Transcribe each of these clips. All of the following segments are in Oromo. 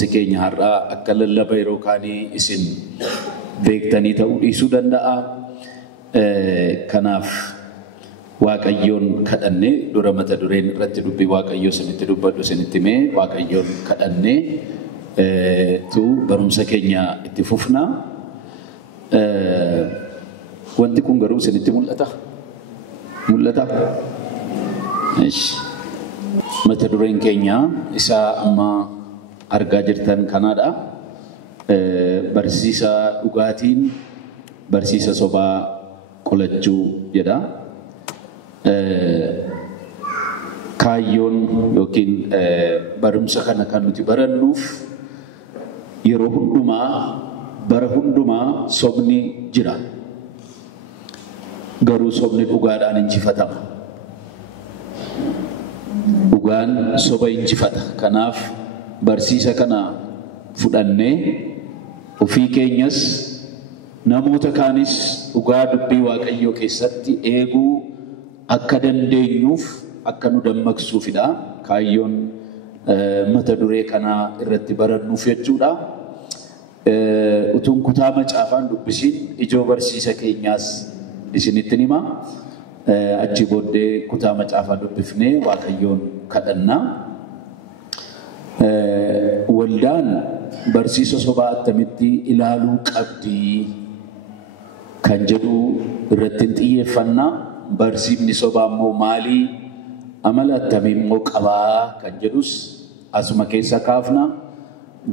barumsa keenya har'aa akka lallaba yeroo kaanii isin beektanii ta'uu dhiisuu danda'a. Kanaaf Waaqayyoon kadhannee dura mata dureen irratti dubbii Waaqayyoo isinitti dubbadhu isinitti mee Waaqayyoon kadhannee tu barumsa keenya itti fufna. Wanti kun garuu isinitti mul'ata? Mata dureen keenya isa amma argaa jirtan kanaadha. Barsiisa dhugaatiin barsiisa sobaa qolachuu jedha. Kaayyoon yookiin barumsa kana kan nuti barannuuf yeroo hundumaa bara hundumaa sobni jira. Garuu sobni dhugaadhaan injifatama. Dhugaan soba injifata. Kanaaf barsiisa kana fudhannee ofii keenyas namoota kaanis dhugaa dubbii Waaqayyoo keessatti eeguu akka dandeenyuuf akka nu dammaqsuufidha. Kaayyoon mata duree kanaa irratti barannuuf jechuudha. Utuun kutaa macaafaan dubbisiin ijoo barsiisa keenyaas isinitti hima. Achi booddee kutaa macaafaa dubbifnee Waaqayyoon kadhanna. Waldaan barsiisa sobaa attamitti ilaaluu qabdi kan jedhu irratti xiyyeeffannaa. Barsiifni sobaa immoo maalii amala attamii immoo qabaa kan jedhus asuma keessa kaafna.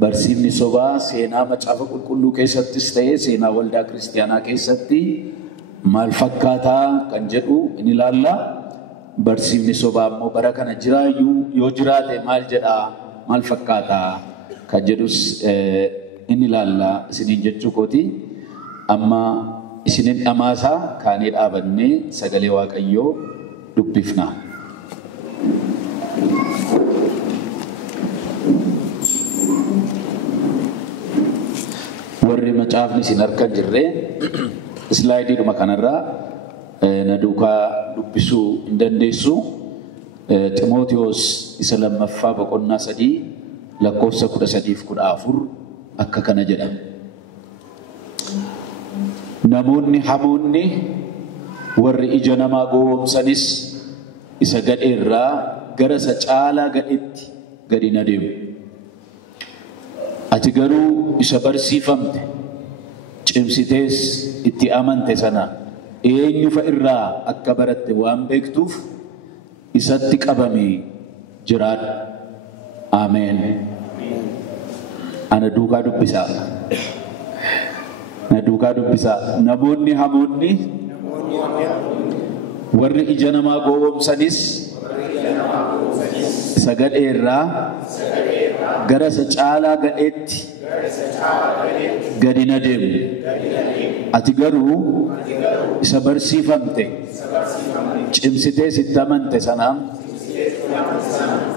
Barsiifni sobaa seenaa macaafa qulqulluu keessattis ta'ee seenaa waldaa kiristaanaa keessatti maal fakkaataa kan jedhu in ilaalla. Barsiifni sobaa immoo bara kana jiraayyuu yoo jiraate maal jedhaa maal fakkaataa kan jedhus in ilaalla isiniin jechuu kooti. Amma isinin dhamaasaa kaanee dhaabannee sagalee Waaqayyoo dubbifna. Warri macaafni isin harkan jirre slaayidiidhuma kanarraa na duukaa dubbisuu hin dandeessu. Ximootiyoos isa lammaffaa boqonnaa 3 lakkoofsa 13-14 akka kana jedha. Namoonni hamoonni warri ija namaa gowwoomsanis isa gadheerraa gara isa caalaa gadheetti gadi na deemu. Ati garuu isa barsiifamte cimsitees itti amante sana eenyufa irraa akka baratte waan beektuuf isatti qabamee jiraadhu. Ameen. Ana duukaa dubbisaa. Namoonni hamoonni warri ija namaa gowwoomsanis isa gadheerraa gara isa caalaa gadheetti gadi na deemu. Ati garuu isa barsiifamte cimsitee sitti amante sana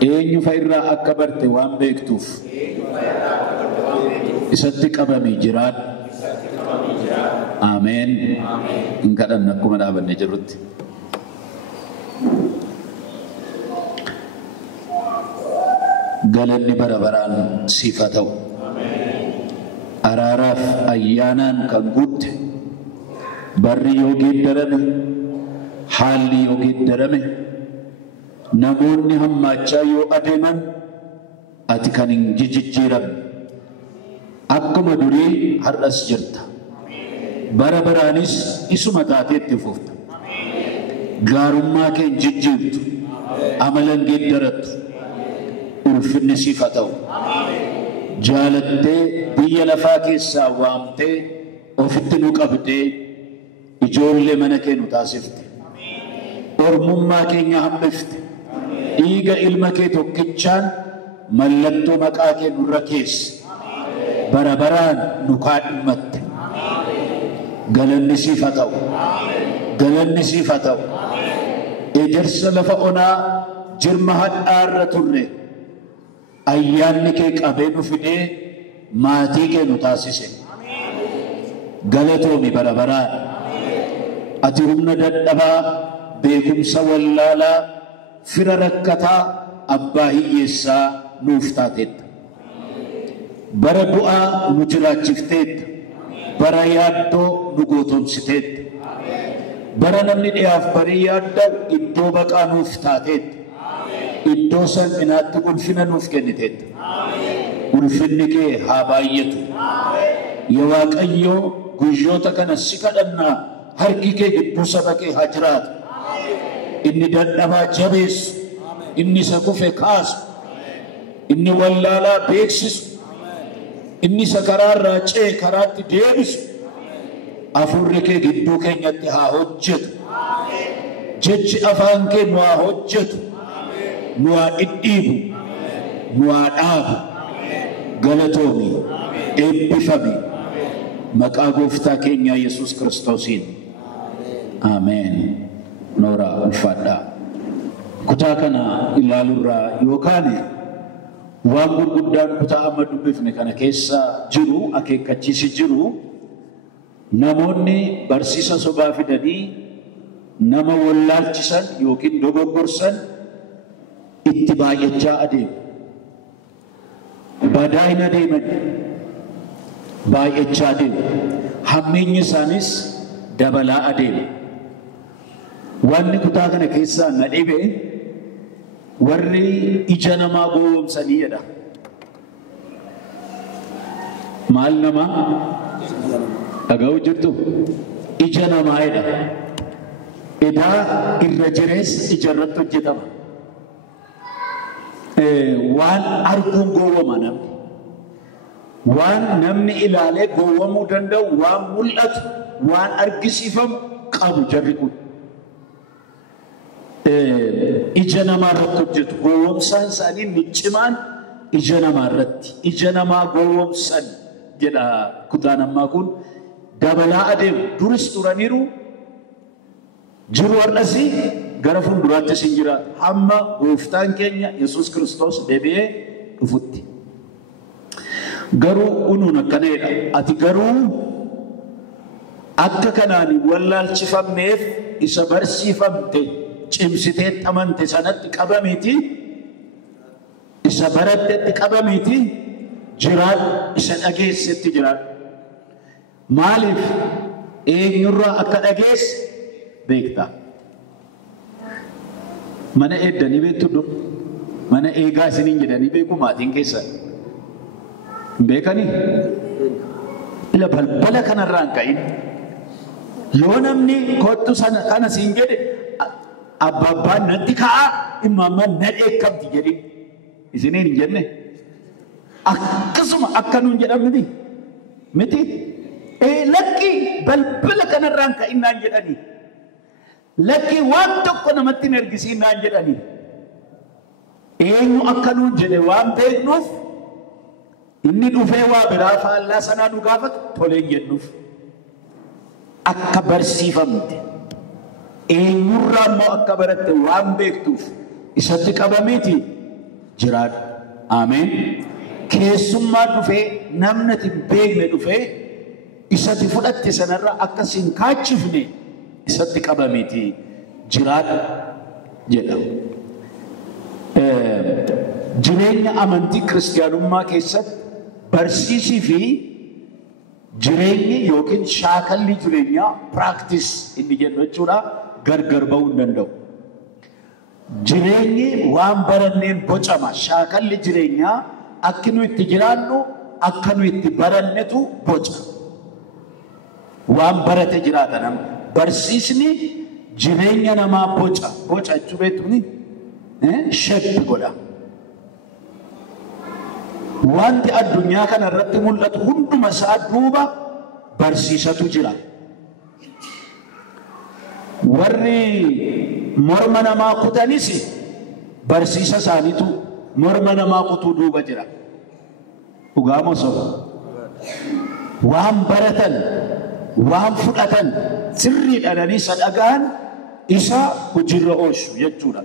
eenyufa irraa akka barte waan beektuuf isatti qabamee jiraadhu. Ameen. Hin kadhanna akkuma dhaabanne jirrutti. Galanni bara baraan siif haa ta'u. Araaraaf ayyaanaan kan guutte barri yoo geeddarame haalli yoo geeddarame namoonni hammaachaa yoo adeeman ati kan hin jijjiiramne akkuma durii har'as jirta. Bara baraanis isuma taateetti fufta. Gaarummaa kee hin jijjiirtu. Amala hin geeddarattu. Ulfinni siif haa ta'u. Jaalattee biyya lafaa keessaa waamtee ofitti nu qabdee ijoollee mana kee nu taasifte. Ormummaa keenya hambifte. Dhiiga ilma kee tokkichaan mallattoo maqaa kee nurra keesse. Bara baraan nu kaadhimmatte. Galanni siif haa ta'u. Galanni siif haa ta'u. Ejersa lafa onaa jirma hadhaarra turre ayyaanni kee qabee nu fidee maatii kee nu taasise. Galatoomi bara baraan. Ati humna dadhabaa beekumsa wallaalaa fira rakkataa abbaa hiyyeessaa nuuf taateetta. bara du'aa nu jiraachifteetta, bara yaaddoo nu gootomsiteetta, bara namni dhiyaaf barii yaadda'u iddoo baqaa nuuf taateetta, iddoo salphinaatti ulfina nuuf kenniteetta. Ulfinni kee haa baay'atu. Yaa Waaqayyo, guyyoota kana si kadhannaa harki kee gidduu saba kee haa jiraatu. Inni dadhabaa jabeessu, inni isa kufe kaasu, inni wallaalaa beeksisu, inni isa karaarraa ce'e karaatti deebisu. Afurri kee gidduu keenyatti haa hojjetu. Jechi afaan kee nu haa hojjetu. Nu haa dhidhiibu, nu haa dhaabu. Galatoomi, eebbifami. Maqaa gooftaa keenya Yesuus Kiristoosiin. Ameen. Nooraa ulfaadhaa. Kutaa kana ilaalurraa yookaan waan gurguddaan kutaa amma dubbifne kana keessa jiru, akeekkachiisi jiru, namoonni barsiisa sobaa fidanii nama wallaalchisan yookiin dogoggorsan itti baay'achaa adeemu. Badaa hin adeeman, baay'achaa adeemu. Hammeenyi isaanis dabalaa adeemu. Wanni kutaa kana keessaa na dhibe warri ija namaa gowwoomsanii jedha. Maal namaa? Dhaga'uu jirtu? Ija namaa jedha. Edaa irra jirees ija irratti hojjetama. Waan arguun gowwoma namni. Waan namni ilaalee gowwomuu danda'u, waan mul'atu, waan argisiifamu qabu jarri kun. Ija namaa irratti hojjetu. Gowwomsaan isaanii miccimaan ija namaa irratti. Ija namaa gowwomsan jedha kutaan ammaa kun. Dabalaa adeemu. Duris turaniiru, jiru har'asii gara fuulduraattis hin jiraatu. Hamma gooftaan keenya Yesuus Kiristoos deebi'ee dhufutti. Garuu unuun akkana jedha. Ati garuu akka kanaan wallaalchifamneef isa barsiifamte, cimsitee amante sanatti qabamiiti, isa barattetti qabamiiti, jiraadhu, isa dhageessetti jiraadhu. Maaliif eenyurraa akka dhageesse beektaa? Mana eeddanii beektu dur? Mana eegaa isiniin jedhanii beeku maatiin keessan? Beekanii? Ila balbala kanarraa hin ka'in. Yoo namni kottu sana kana siin jedhe abbabbaan natti ka'aa, imammaan na dheekkamti jedhi. Isiniin hin jenne? Akkasuma akka nuun jedhamni miti? Lakki balbala kanarraa hin ka'in naan jedhanii. Lakki waan tokko namatti hin ergisiin naan jedhanii. Eenyu akka nuun jedhe waan beeknuuf inni dhufee waa biraa faallaa sanaa nu gaafatu toleen jennuuf. Akka barsiifamte eenyurraa immoo akka baratte waan beektuuf isatti qabamiiti jiraadhu. Ameen. Keessummaa dhufee namni hin beekne dhufee isatti fudhatte sanarraa akka siin kaachifne isatti qabamiiti jiraadhu jedha. Jireenya amantii kiristaanummaa keessatti barsiisii fi jireenyi yookiin shaakalli jireenyaa practice inni jennu jechuudha gargar ba'uu hin danda'u. Jireenyi waan baranneen bocama. Shaakalli jireenyaa akka nu itti jiraannu, akka nu itti barannetu boca. Waan barate jiraata namni. Barsiisni jireenya namaa boca. Boca jechuu beektuuni shappi godha. Wanti addunyaa kana irratti mul'atu hunduma isaa duuba barsiisatu jira. Warri morma namaa kutanis barsiisa isaaniitu morma namaa kutuu duuba jira. Dhugaa moo soba? Waan baratan, waan fudhatan sirrii dhalanii isa dhaga'an isa hojiirra oolchu jechuudha.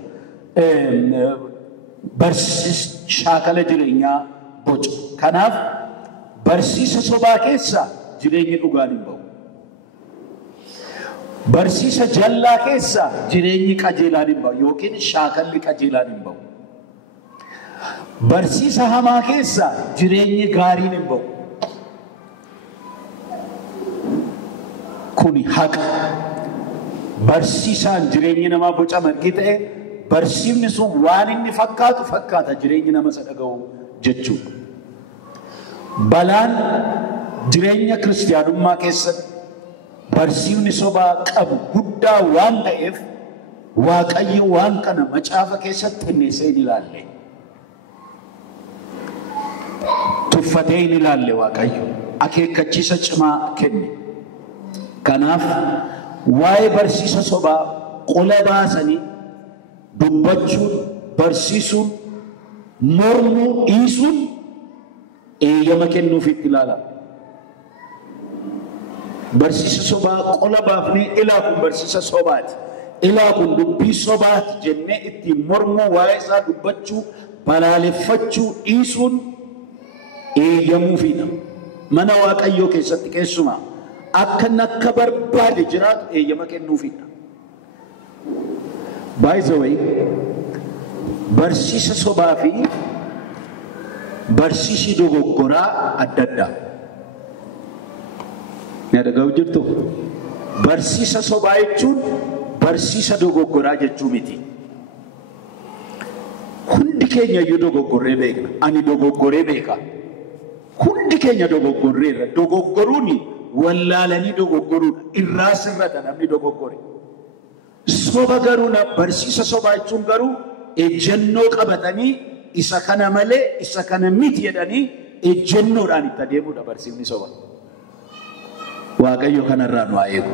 Barsiisa shaakala jireenyaa boca. Kanaaf barsiisa sobaa keessa jireenyi dhugaan hin ba'u. Barsiisa jallaa keessa jireenyi qajeelaan hin ba'u yookiin shaakalli qajeelaan hin ba'u. barsiisa hamaa keessa jireenyi gaariin hin ba'u. Kuni haqa. Barsiisaan jireenyi namaa boca margi ta'e barsiifni sun waan inni fakkaata jireenyi nama isa dhaga'u jechuudha. Balaan jireenya kiristaanummaa keessatti barsiifni sobaa qabu guddaa waan ta'eef Waaqayyo waan kana macaafa keessatti xinneessee hin ilaalle. Tuffatee hin ilaalle Waaqayyo akeekkachiisa cimaa kenne. Kanaaf waa'ee barsiisa sobaa qola baasanii dubbachuun, barsiisuun, mormuu, dhiisuun eeyyama kennuufitti ilaalama. Barsiisa sobaa qola baafnee ilaa kun barsiisa sobaati. Ilaa kun dubbii sobaati jennee ittiin mormuu waa'ee isaa dubbachuu, balaaleffachuu, dhiisuun eeyyamuufidha. Mana Waaqayyoo keessatti keessumaa akka barbaade jiraatu eeyyama kennuufidha. By the way, barsiisa sobaa fi barsiisi dogoggoraa adda addaa. Ni dhaga'u jirtu? Barsiisa sobaa jechuun barsiisa dogoggoraa jechuu miti. Hundi keenya iyyuu dogoggorree beekna. Ani dogoggoree beeka. Hundi keenya dogoggorreerra. Dogoggoruuni wallaalanii dogoggoruudha. Irraa sirrata namni dogoggore. Soba garuu barsiisa sobaa jechuun garuu ejjennoo qabatanii isa kana malee isa kana miti jedhanii ejjennoodhaan itti adeemuudha barsiifni sobaa. Waaqayyo kanarraa nu haa eegu.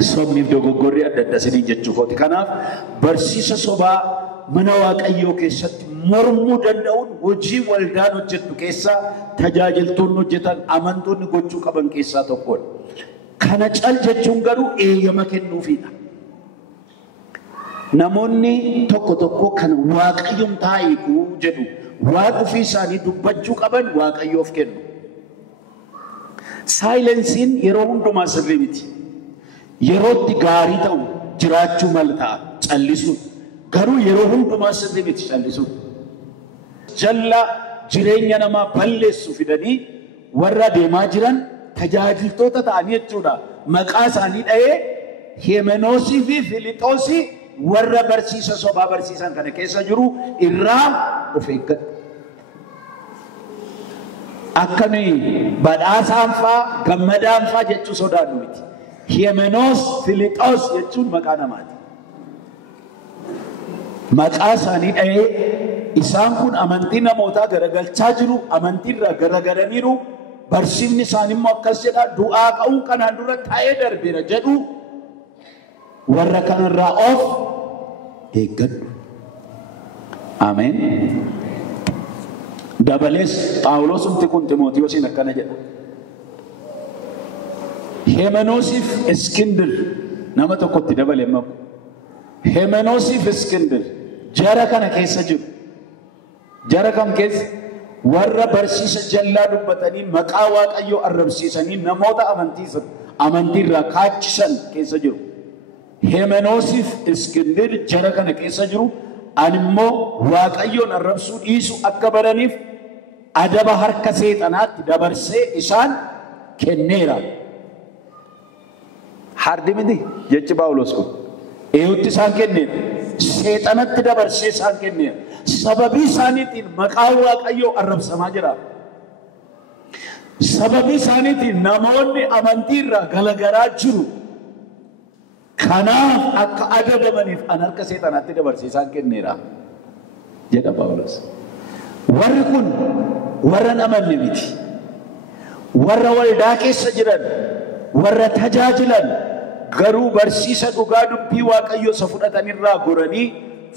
Sobniif dogoggorri adda adda sidii jechuukooti. Kanaaf barsiisa sobaa mana Waaqayyoo keessatti mormuu danda'uun hojii waldaan hojjettu keessaa tajaajiltoonni hojjetan amantoonni gochuu qaban keessaa tokkodha. Kana cal jechuun garuu eeyyama kennuufidha. Namoonni tokko kan Waaqayyoon taa'iku jedhu waan ofii isaanii dubbachuu qaban Waaqayyoof kennu. Saayilensiin yeroo hundumaa sirrii miti. Yerootti gaarii ta'u jiraachuu mala ta'a callisuun. Garuu yeroo hundumaa sirrii miti callisuun. Jalla jireenya namaa balleessu fidanii warra deemaa jiran tajaajiltoota ta'anii jechuudha. Maqaa isaanii dha'ee Hemeenoosii fi Filixoosii warra barsiisa sobaa barsiisan kana keessa jiru irraa of eeggatu. Akkami badhaasaan fa'aa gammadaan fa'aa jechuu sodaannu miti. Hemeenoos Filixoos jechuun maqaa namaati. Maqaa isaanii dha'ee isaan kun amantii namootaa garagalchaa jiru, amantiirraa garagaraniiru. Barsiifni isaanii immoo akkas jedha, du'aa ka'uu kanaan dura taa'ee darbeera jedhu warra kanarraa of eeggadhu. Ameen. Dabalees Phaawulos kun Timootewosiin akkana jedha. Hemeenoosiif Iskindir nama tokkotti dabalee mabu. Hemeenoosiif Iskindir jara kana keessa jiru. Jara kam keessa? Warra barsiisa jallaa dubbatanii maqaa Waaqayyoo arrabsiisanii namoota amantiirraa kaachisan keessa jiru. Hemeenoosiif Iskindir jara kana keessa jiru. Ani immoo Waaqayyoon arrabsuu dhiisu akka baraniif adaba harka seexanaatti dabarsee isaan kenneera. Hardi miti jechi Phaawulos kun. Eeyutti isaan kenneera? Seexanatti dabarsee isaan kenneera. Sababii isaaniitiin maqaa Waaqayyoo arrabsamaa jira. Sababii isaaniitiin namoonni amantiirraa galagaraa jiru. Kanaaf akka adabamaniif an harka seexanaatti dabarsee isaan kenneera jedha Phaawulos. Warri kun warra amanne miti. Warra waldaa keessa jiran, warra tajaajilan garuu barsiisa dhugaa dubbii Waaqayyoo isa fudhatanirraa goranii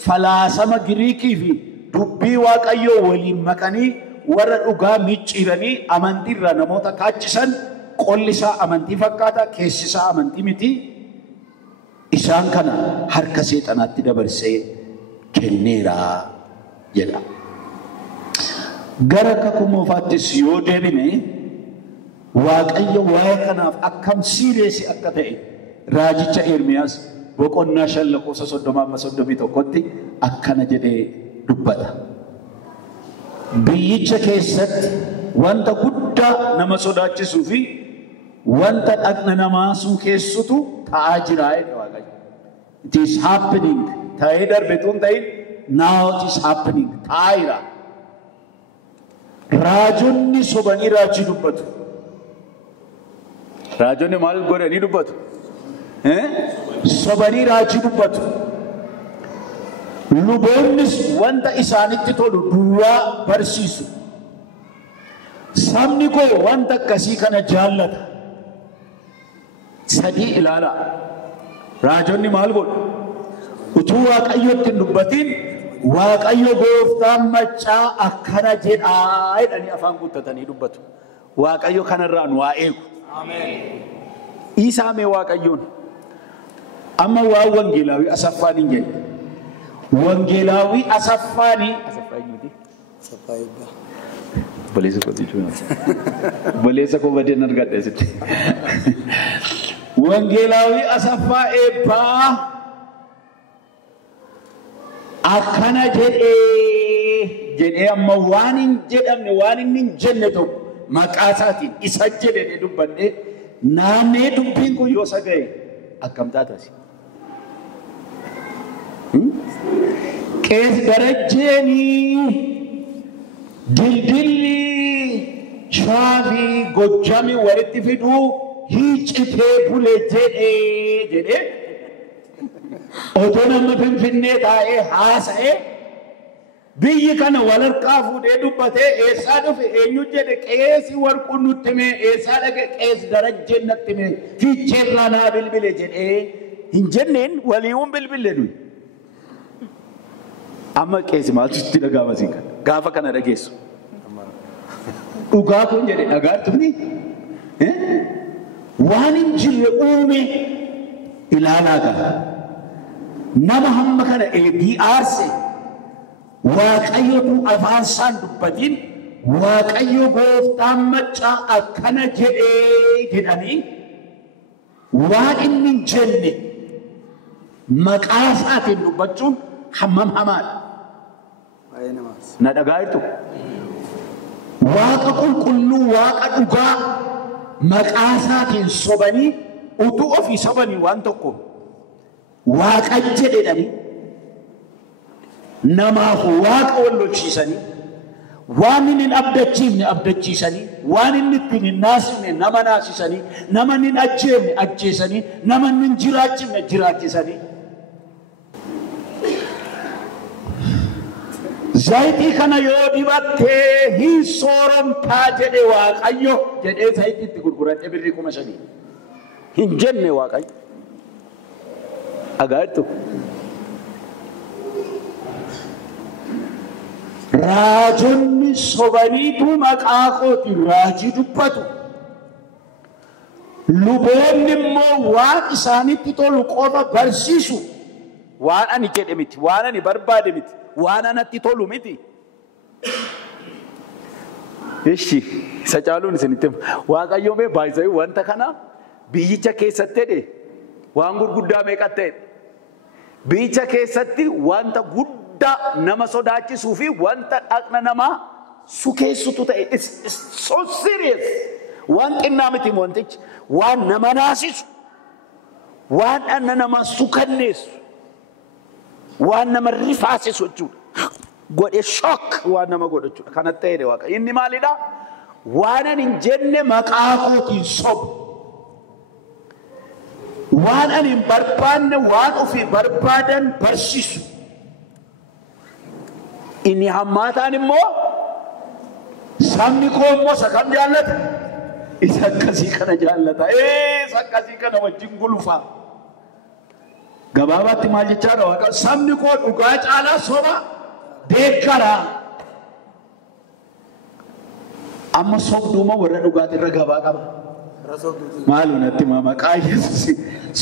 falaasama Giriikii fi dubbii Waaqayyoo waliin makanii warra dhugaa micciiranii amantiirraa namoota kaachisan. Qolli isaa amantii fakkaata, keessi isaa amantii miti. Isaan kana harka seexanaatti dabarsee kenneera jedha. Gara kakumoofaattis yoo deebine Waaqayyo waa'ee kanaaf akkam siireessi akka ta'e raajicha Ermiyaas boqonnaa 5:31 akkana jedhee dubbata. Biyyicha keessatti wanta guddaa nama sodaachisuu fi wanta dhaqna namaa suukeessutu ta'aa jira jedhe Waaqayyo. It is happening. Ta'ee darbetuun ta'in now it is happening. Ta'aa jira. Raajonni sobanii raajii dubbatu. Raajonni maal godhanii dubbatu? Sobanii raajii dubbatu. Luboonnis wanta isaanitti tolu duwwaa barsiisu. Sabni koo wanta akkasii kana jaallata. Sadii ilaala. Raajonni maal godhu? Utuu Waaqayyotti hin dubbatin Waaqayyo gooftaan maccaa akkana jedhaa jedhanii afaan guuttatanii dubbatu. Waaqayyo kanarraa nu haa eegu. Isaamee Waaqayyoon amma waan wangeelaawii Asaffaanii jedhe. Wangeelaawii Asaffaanii Boleessa koo jechuudha. Boleessa koo badeen argadhe sitti. Wangeelaawii Asaffaa Eebbaa akkana jedhee amma waan hin jedhamne waan inni hin jenne tokko maqaa isaatiin isa jedhee dubbannee naannee dubbiin kun yoo saga'e akkam taatasi. Qees Darajjeenii dildilli Shaafii Gojjami walitti fiduu hiicitee bule jedhee otoo nama Finfinnee taa'ee haasa'ee biyyi kana wal harkaa fuudhee dubbatee eessaa dhufe eenyu jedhe Qeesii Warquu nutti hime eessaa dhaqe Qees Darajjeen natti hime fiicheerraa naa bilbile jedhee hin jenneen waliiwwan bilbille nuyi. Amma Qeesi maaltu itti dhaga'ama siin kana gaafa kana dhageessu. Dhugaa kun jedhe dhagaartuni waan hin jirre uume ilaalaa gaha. Nama hamma kana eegii aarse Waaqayyotu afaan isaan dubbatiin Waaqayyo gooftaan maccaa akkana jedhanii waan inni hin jenne maqaa isaatiin dubbachuun hammam hamaadha. Na dhagaa jirtu? Waaqa qulqulluu Waaqa dhugaa maqaa isaatiin sobanii utuu ofii sobanii waan tokko Waaqa jedhedhanii namaaf Waaqa wal lolchiisanii waan inni hin abdachiifne abdachiisanii waan inni ittiin hin naasifne nama naasisanii nama inni hin ajjeefne ajjeesanii nama inni hin jiraachifne jiraachisanii. Zayitii kana yoo dibattee hin sooromtaa jedhe Waaqayyo jedhee zayitii itti gurguradhe birrii 5,000 hin jenne Waaqayyo. Agaartu raajonni sobaniitu maqaa kootiin raajii dubbatu. Luboonni immoo waan isaanitti tolu qofa barsiisu. Waan ani jedhe miti, waan ani barbaade miti, waan anatti tolu miti. Ishi isa caaluun isinitti Waaqayyo mee baay'isee wanta kana biyyicha keessatti jedhe waan gurguddaa meeqa ta'e. Biyyicha keessatti wanta guddaa nama sodaachisuu fi wanta dhaqna namaa sukeessutu ta'e. It's so serious. Waan xinnaa miti wantichi waan nama naasisu waan dhaqna namaa sukanneessu waan nama rifaasisu jechuudha. Godhe shock waan nama godhu jechuudha. Kanatti ta'e Waaqayyo inni maalidha? Waan ani hin jenne maqaa kootiin sobu. Waan ani hin barbaanne waan ofii barbaadan barsiisu. Inni hammaataan immoo sabni koo immoo isa kam jaallata? Isa akkasii kana jaallata. Isa akkasii kana wajjin gulufaa. Gabaabaatti maal jechaadha Waaqa? Sabni koo dhugaa caalaa soba deeggaraa. Amma sobduuma warra dhugaatirra gabaa qaba. Maalu natti maqaa Yesuus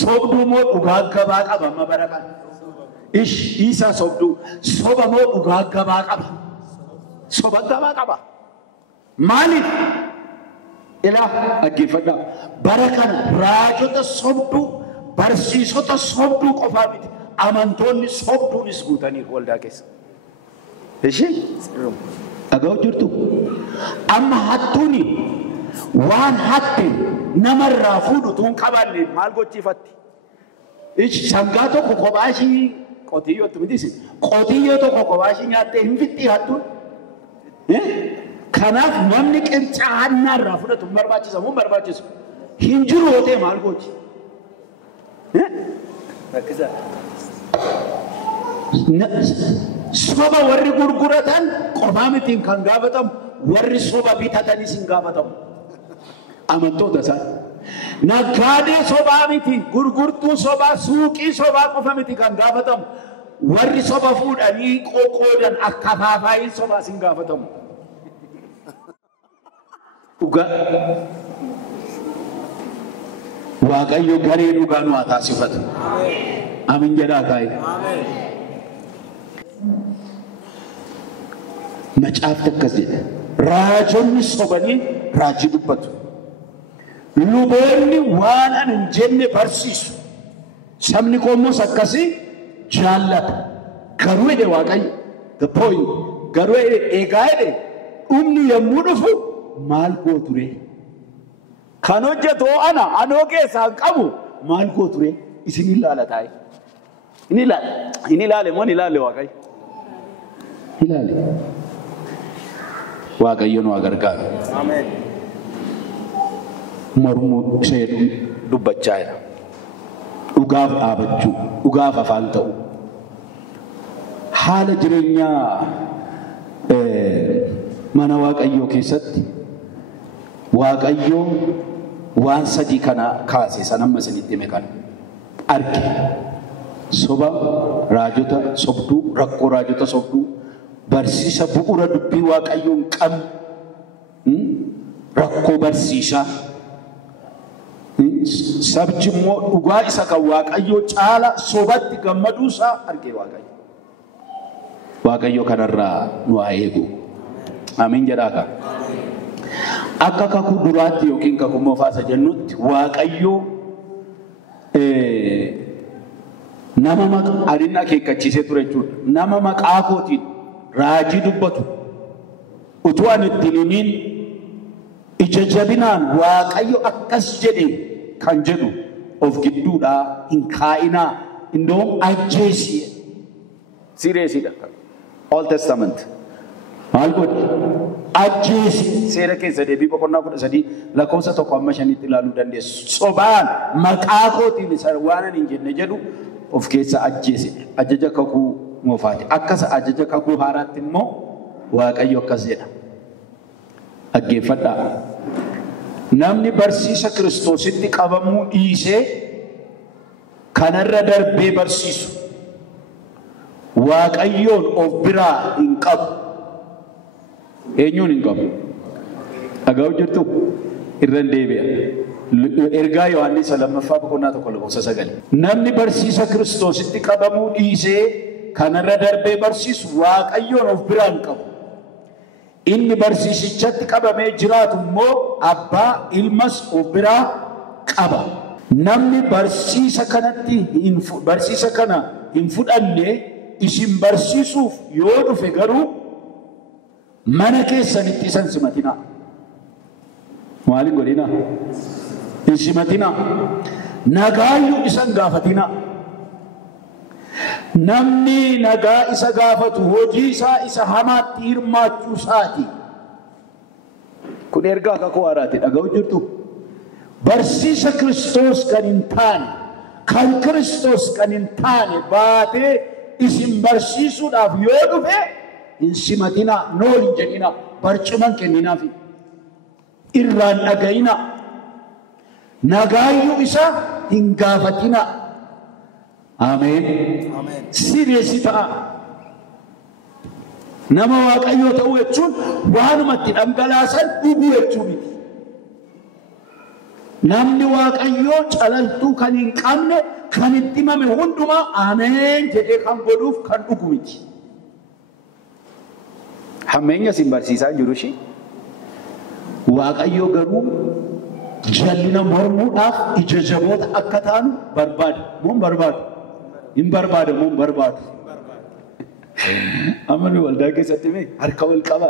sobduu moo dhugaa gabaa qaba amma bara kana? Isa sobduu soba moo dhugaa gabaa qaba? Soba gabaa qaba. Maaliif? Ilaa dhaggeeffadhaa. Bara kana raajota sobduu barsiisota sobduu qofaa miti amantoonni sobduunis guutanii waldaa keessa. Ishi dhaga'u jirtu amma hattuuni waan hatte namarraa fuudhu tuun qabanne maal gochiifatti ishi sangaa tokko kophaa ishii qotiyyootti mitisi qotiyyoo tokko kophaa ishii nyaattee hin fixxii hattuun kanaaf namni qircaa hannaarraa fudhatu hin barbaachisa moo barbaachisu hin jiru yoo ta'e maal gochi soba warri gurguratan qofaa mitiin kan gaafatamu warri soba bitatanis hin gaafatamu amantoota isaa naggaadee sobaa miti gurgurtuu sobaa suuqii sobaa qofa miti kan gaafatamu warri soba fuudhanii qoqqoodan akka faafaayin sobaas hin gaafatamu waaqayyo garee dhugaa nu haa taasifatu amin jedhaa kaayi macaafni akkas jedha raajonni sobanii raajii dubbatu luboonni waan an hin jenne barsiisu sabni koommoos akkasii jaallata garuu jedhe waaqayyo the point garuu eegaa jedhe dhumni yommuu dhufu maal gooture kan hojjetu anoo keessaan qabu maal gooture isin ilaala taa'e in ilaale moo in ilaalle waaqayyo ilaale waaqayyo nu gargaaru amen mormuu seeduu dubbachaa jira dhugaaf dhaabachuu dhugaaf afaan ta'u haala jireenyaa mana waaqayyoo keessatti waaqayyoo waan sadii kana kaase sanamma isinitti hime kana arge soba raajota sobduu rakkoo raajota sobduu barsiisa bu'uura dubbii waaqayyoon qabnu rakkoo barsiisaa sabji immoo dhugaa isa kan waaqayyoo caala sobatti gammaduusaa arge waaqayyo kanarraa nu haa eegu amiin jedhaa ka akka kakuu duraatti yookiin kakuu moofaasa jennutti waaqayyo nama adinna akeekkachiisee ture jechuudha nama maqaa kootiin raajii dubbatu utuu ani ittiin himiin ija jabinaan waaqayyo akkas jedhe kan jedhu of gidduudhaa hin kaa'inaa indoom ajjeesii sireesiidha Old Testament maal godhe ajjeesii seera keessa deebii boqonnaa 13 lakkoofsa 1-5 ilaaluu dandeessu sobaan maqaa kootiin isa waan ani hin jenne jedhu of keessa ajjeese ajaja kakuu moofaati akkas ajaja kakuu haaraatti immoo waaqayyo akkas jedha dhaggeeffadhaa namni barsiisa Kiristoositti qabamuu dhiisee kanarra darbee barsiisu waaqayyoon of biraa hin qabu eenyuun hin qabu dhaga'u jirtu irran deebi'a ergaa Yohaannis 2:1 namni barsiisa Kiristoositti qabamuu dhiisee kanarra darbee barsiisu waaqayyoon of biraa hin qabu inni barsiisichatti qabamee jiraatu immoo abbaa ilmas of biraa qaba namni barsiisa kana hin fudhanne isin barsiisuuf yoo dhufe garuu mana keessanitti isan simatinaa maaliin godhinaa hin simatinaa nagaayyuu isan gaafatinaa namni nagaa isa gaafatu hojii isaa isa hamaatti hirmaachuu isaati kun ergaa kakuu haaraati dhaga'u jirtu barsiisa Kiristoos kan hin taane kan Kiristoos kan hin taane baatee isin barsiisuudhaaf yoo dhufe hin simatinaa nool hin jedhinaa barcuman kenninaafi irraan dhaga'inaa nagaayyuu isa hin gaafatinaa Amen. Sirreessi ta'a. Nama waaqayyoo ta'uu jechuun waanumatti dhangalaasan dhuguu jechuu miti. Namni waaqayyoo calaltuu kan hin qabne kan itti himame hundumaa ameen jedhee kan godhuuf kan dhugu miti. Hammeenya isin barsiisaa jiru ishee waaqayyoo garuu jallina mormuudhaaf ija jaboota akka taanu barbaada. Moo barbaadu? hin barbaada moo barbaadu Amanu waldaa keessatti mee harka wal qaba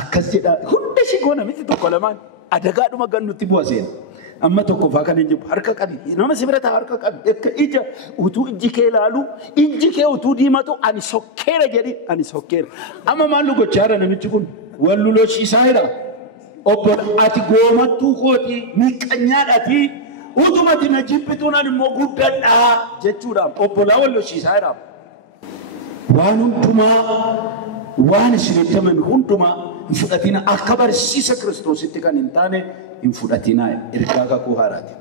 akkas jedha hunda shigoona miti tokko lamaan adagaadhuma gannutti bu'a seena. Amma tokko faa kan hin jiru harka qabi nama sibirata harka qabi akka ija utuu iji kee ilaalu iji kee utuu diimatu ani sokkeera jedhi ani sokkeera. Amma maal nu gochaara namichi kun wal lolchiisaa jira. Obbo ati goomattuu kooti miiqanyaadhaati utumati na jibbituun ani immoo guddaadhaa jechuudhaan obbolaa wal lolchiisaa jira. Waan hundumaa waan isinitti himan hundumaa hin fudhatina akka barsiisa Kiristoositti kan hin taane hin fudhatinaa ergaa kakuu haaraati.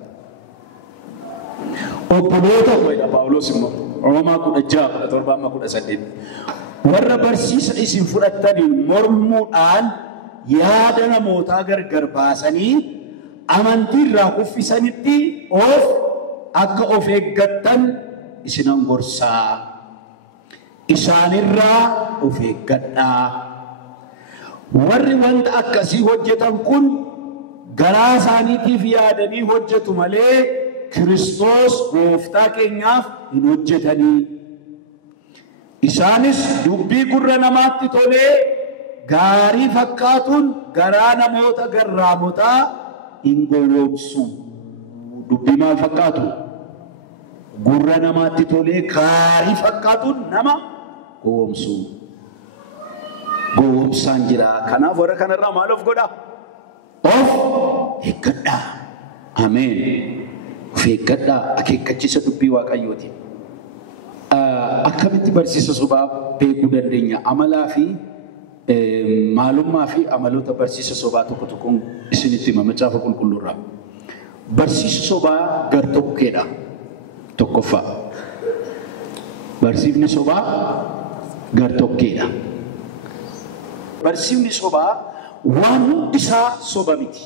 Obboloota ho'edha Phaawulos immoo Roomaa 16:17 warra barsiisa isin fudhattaniin mormuudhaan yaada namootaa gargar baasanii amantii irraa kuffisanitti akka of eeggattan isinan gorsaa. Isaanirraa of eeggadhaa. Warri wanta akkasii hojjetan kun garaa isaaniitiif yaadanii hojjetu malee Kiristoos gooftaa keenyaaf hin hojjetanii. Isaanis dubbii gurra namaatti tolee gaarii fakkaatuun garaa namoota garraamotaa hin gowwoomsu. Dubbii maal fakkaatu? Gurra namaatti tolee gaarii fakkaatuun nama gowwoomsu. Gowwoomsaan jira. Kanaaf warra kanarraa maal of godha? Of eeggadhaa. Ameen. Of eeggadhaa akeekkachiisa dubbii Waaqayyooti. Akkamitti barsiisa sobaa beekuu dandeenya? Amalaa fi maalummaa fi amaloota barsiisa sobaa tokko tokkoon isinitti hima macaafa qulqulluurraa. Barsiisa sobaa gartokkeedha. Tokkoffaa. Barsiifni sobaa gartokkeedha. Barsiifni sobaa waan hundi isaa soba miti.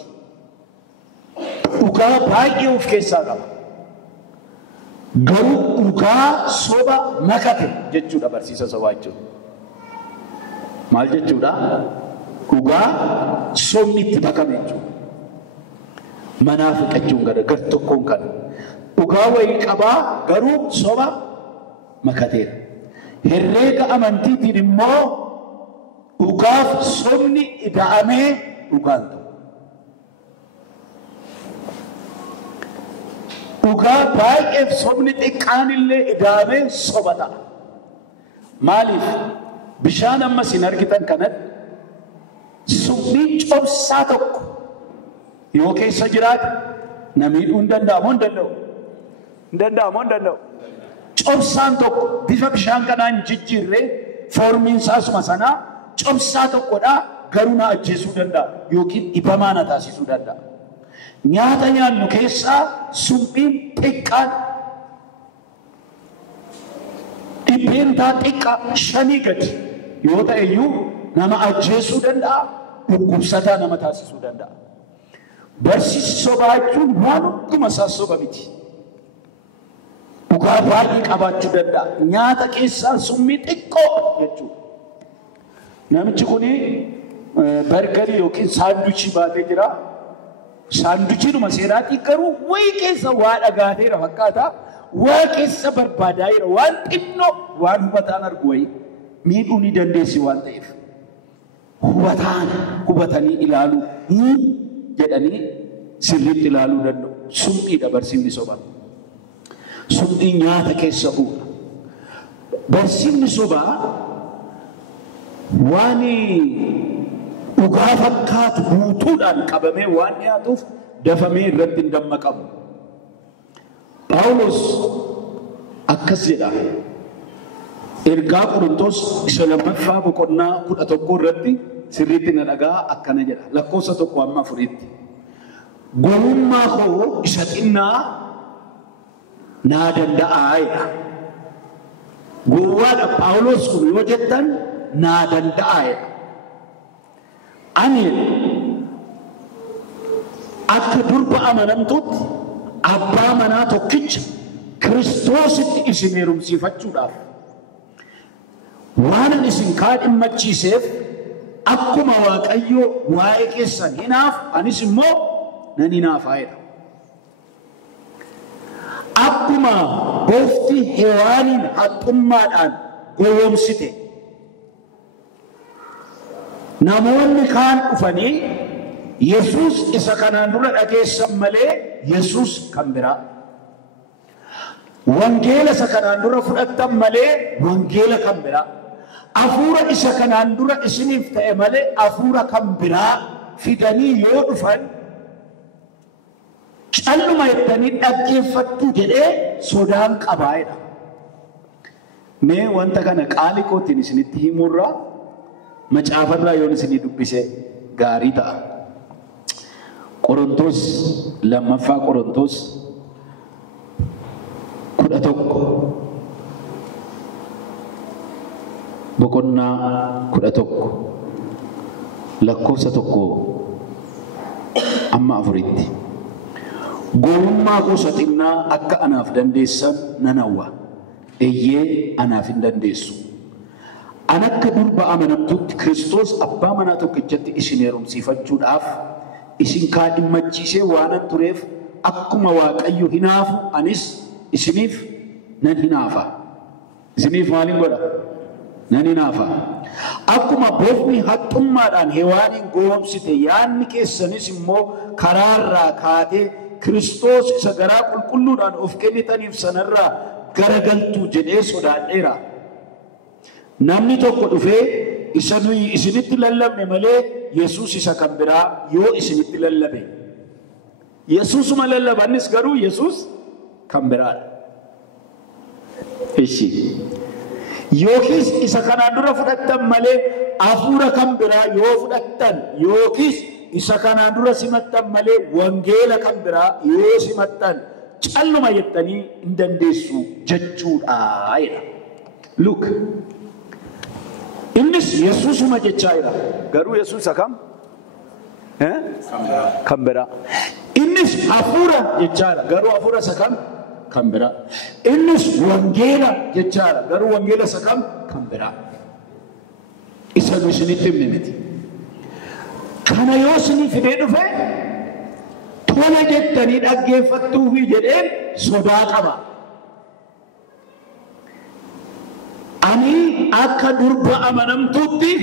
Dhugaa baay'ee of keessaa qaba. Garuu dhugaa soba makate jechuudha barsiisa sobaa jechuudha. Maal jechuudha? Dhugaa sobni itti makame jechuudha. Manaafiqachuun gartokkoon kan. Dhugaa wayii qabaa garuu soba makateera. Herreega amantiitiin immoo dhugaaf sobni ida'amee dhugaan ta'u. Dhugaa baay'eef sobni xiqqaan illee ida'amee soba ta'a. Maaliif? Bishaan amma isin argitan kanatti summii cobsaa tokko yoo keessa jiraate namiidhuu hin danda'amu hin danda'u. Hin danda'amu hin danda'u. Cobsaan tokko bifa bishaan kanaan jijjiirree foormiin isaasuma sanaa cobsaa tokkodha garuu na ajjeesuu danda'a yookiin dhibamaa na taasisuu danda'a. Nyaata nyaannu keessaa summiin xiqqaan dhibbeentaa xiqqaa 5 gadi yoo ta'e iyyuu nama ajjeesuu danda'a, dhukkubsataa nama taasisuu danda'a. Barsiisa sobaa jechuun waan hunduma isaa soba miti. Dhugaa baay'ee qabaachuu danda'a. Nyaata keessaa summii xiqqoo jechuudha. Namichi kuni bargarii yookiin saanduchii baatee jira. Saanduchiidhuma seeraatii garuu wayii keessa waa dhagaateera fakkaata. Waa keessa barbaadaa jira. Waan xinnoo waan hubataan argu wayii miidhuu ni dandeessi waan ta'eef. Hubatanii ilaaluu jedhanii sirriitti ilaaluu danda'u. Summiidha barsiifni sobaa. Summii nyaata keessa bu'a. Barsiifni sobaa waan dhugaa fakkaatu guutuudhaan qabamee waan dhiyaatuuf dafamee irratti hin dammaqamu. Phaawulos akkas jedha. Ergaa Qorontos isa 2:11 irratti sirriitti na dhagaa akkana jedha. Lakkoofsa 1-4tti. Gowwummaa koo isa xinnaa naa danda'aa jedha. Gowwaadha Phaawulos kun yoo jettan naa danda'aa jedha. Ani akka durba amanamtuutti abbaa manaa tokkicha Kiristoositti isin heerumsiifachuudhaaf waan isin kaadhimmachiiseef akkuma Waaqayyo waa'ee keessan hinaaf anis immoo nan hinaafaa jedha. Akkuma goofti Hewaaniin haxxummaadhaan gowwoomsite namoonni kaan dhufanii Yesuus isa kanaan dura dhageessan malee Yesuus kan biraa. Wangeela isa kanaan dura fudhattan malee wangeela kan biraa. Afuura isa kanaan dura isiniif ta'e malee afuura kan biraa fidanii yoo dhufan calluma jettanii dhaggeeffattu jedhee sodaan qabaa'edha. Mee wanta kana qaali kootiin isinitti himurraa macaafarraa yoon isinii dubbise gaarii ta'a. Qorontos lammaffaa Qorontos 11 boqonnaa 11 lakkoofsa 1 amma 4tti. Gowwummaa gosa xinnaa akka anaaf dandeessan nan hawwa. Eeyyee anaaf hin dandeessu. An akka durba amanamtuutti Kiristoos abbaa manaa tokkichatti isin heerumsiifachuudhaaf isin kaadhimmachiisee waanan tureef akkuma Waaqayyo hinaafu anis isiniif nan hinaafa. Isiniif maaliin godha? Nan hinaafa. Akkuma boofni haxxummaadhaan Hewaaniin gowwoomsite yaadni keessanis immoo karaarraa kaatee Kiristoos isa garaa qulqulluudhaan of kennitaniif sanarraa garagaltuu jedhee sodaadheera. Namni tokko dhufee isa nuyi isinitti lallabne malee Yesuus isa kan biraa yoo isinitti lallabe. Yesuusuma lallabannis garuu Yesuus kan biraadha. Ishi. Yookiis isa kanaan dura fudhattan malee afuura kan biraa yoo fudhattan yookiis isa kanaan dura simattan malee wangeela kan biraa yoo simattan calluma jettanii hin dandeessu jechuudha. Look. Innis Yesuusuma jechaa jira. Garuu Yesuusa kam? Kan biraa. Innis hafuura jechaa jira. Garuu hafuura isa kam? Kan biraa. Innis wangeela jechaa jira. Garuu wangeela isa kam? Kan biraa. Isa nu isinitti himne miti. Kana yoo isinii fidee dhufe tola jettanii dhaggeeffattuufi jedheen sodaa qaba. Ani akka durba amanamtuutti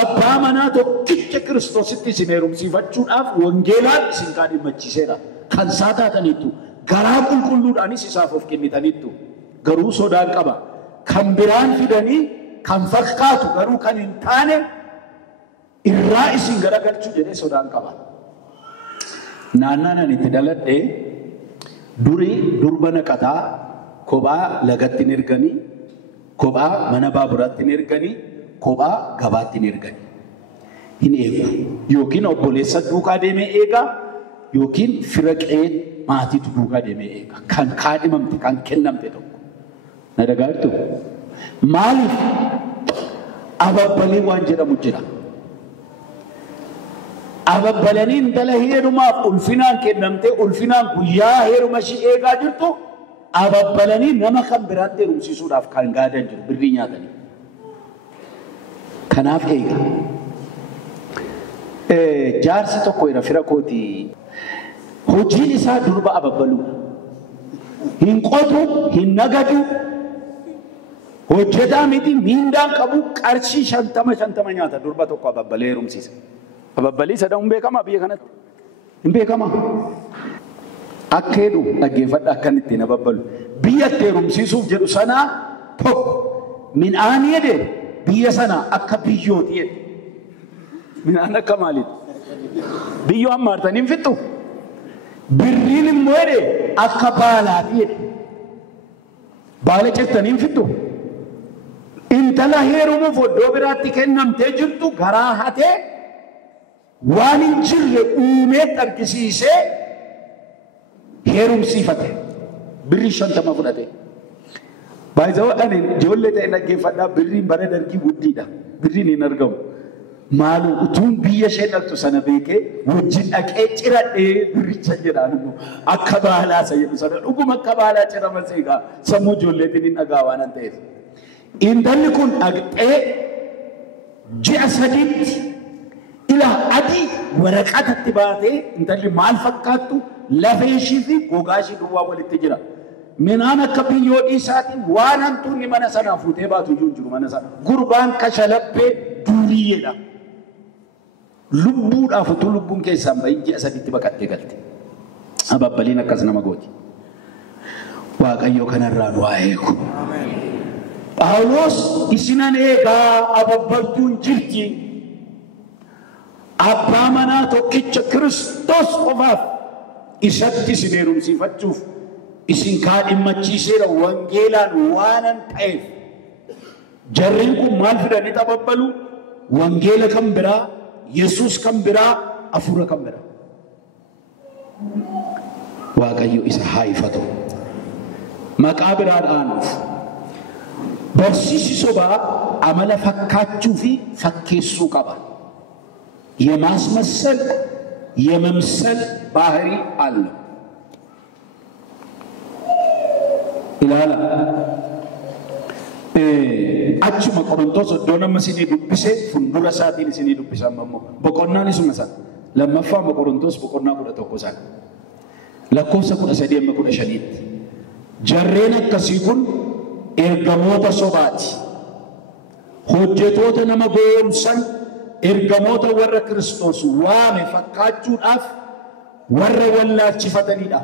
abbaa manaa tokkicha Kiristoositti isin heerumsiifachuudhaaf wangeelaan isin kaadhimmachiiseera. Kan isaa taataniittu garaa qulqulluudhaanis isaaf of kennitaniittu. Garuu sodaan qaba. Kan biraan fidanii kan fakkaatu garuu kan hin taane irraa isin garagalchuu jedhee sodaan qaba. Naannaan ani itti dhaladhe durii durba naqataa kophaa lagatti hin erganii, kophaa mana baaburaatti hin erganii, kophaa gabaatti hin erganii. Hin eegu. Yookiin obboleessa duukaa deemee eega yookiin fira qe'ee maatiitu duukaa deemee eega. Kan kaadhimamte, kan kennamte tokko. Na dhagaa'irtu? Maaliif ababbalii waan jedhamu jira. Ababbalanii intala heerumaaf ulfinaan kennamtee ulfinaan guyyaa heeruma ishii eegaa jirtu ababbalanii nama kan biraatti heerumsiisuudhaaf kan gaadan jiru birrii nyaatanii. Kanaaf eega. Jaarsi tokko jira fira kootii. Hojiin isaa durba ababbaluu. Hin qotu, hin nagadu. Hojjetaa miti miindaan qabu qarshii 50 nyaata durba tokko ababbalee heerumsiisa. Ababbalii sadaan hin beekamaa biyya kanatti? Hin beekamaa? Akka jedhu dhaggeeffadha akkan ittiin ababbalu. Biyya itti heerumsiisuuf jedhu sanaa tokko midhaan jedhe biyya sana akka biyyooti jedhe. Midhaan akka maaliiti? Biyyoo hammaartanii hin fixxu? Birriin immoo jedhe akka baalaati jedhe. Baala cettanii hin fixxu? Intala heerumuuf iddoo biraatti kennamtee jirtu garaa hatee waan hin jirre uumee argisiisee heerumsiifate. Birrii 50 fudhate. Baay'ee ani ijoollee ta'e dhaggeeffadhaa birriin bara dargii guddiidha. Birriin hin argamu. Maaloo utuun biyya ishee dhaqxu sana beekee wajjin dhaqee ciradhee birricha jedhaan immoo akka baalaa isa jedhu sana dhuguma akka baalaa cirama seegaa sammuu ijoolleetiin hin dhagaa waan ta'eef. Intalli kun dhaqxee ji'a sadiitti ila adii waraqatatti baatee intalli maal fakkaattu lafee ishii fi gogaa ishii duwwaa walitti jira. Minaan akka biyyoo dhiisaatiin waan hantuunni mana sanaa fuutee baatu iyyuu jiru mana sana. Gurbaan kashalabbee duuriyyeedha. lubbuu dhaafutu lubbuun keessaan baay'ee asaditti baqattee galte. Ababbaliin akkas nama gooti. Waaqayyo kanarraa nu haa eegu. Phaawulos isinan eegaa ababbaltuun jirti. Abbaa manaa tokkicha Kiristoos qofaaf isatti isin heerumsiifachuuf isin kaadhimmachiiseera wangeelaan waanan ta'eef. Jarriin kun maal fidanii ababbalu? Wangeela kan biraa, Yesuus kan biraa, hafuura kan biraa. Waaqayyo isa haa ifatu. Maqaa biraadhaan barsiisi sobaa amala fakkaachuu fi fakkeessuu qaba. የማስመሰል የመምሰል ባህሪ አለው ይላል። አችማ ቆሮንቶስ ዶነም ሲኒ ዱብሴ ፉንዱራ ሳቲን ሲኒ ዱብሳመሞ በቆናን ይስመሳ ለመፋ በቆሮንቶስ በቆና ቁደ ተቆሳል ለኮሰ ቁደ ሰዲየም ቁደ ሸኒት ጀሬነ ከሲኩን ኤርገሞተ ሶባት ሆጀቶተ ነመጎምሰን ergamoota warra Kiristoos waame fakkaachuudhaaf warra wallaalchifatanidha.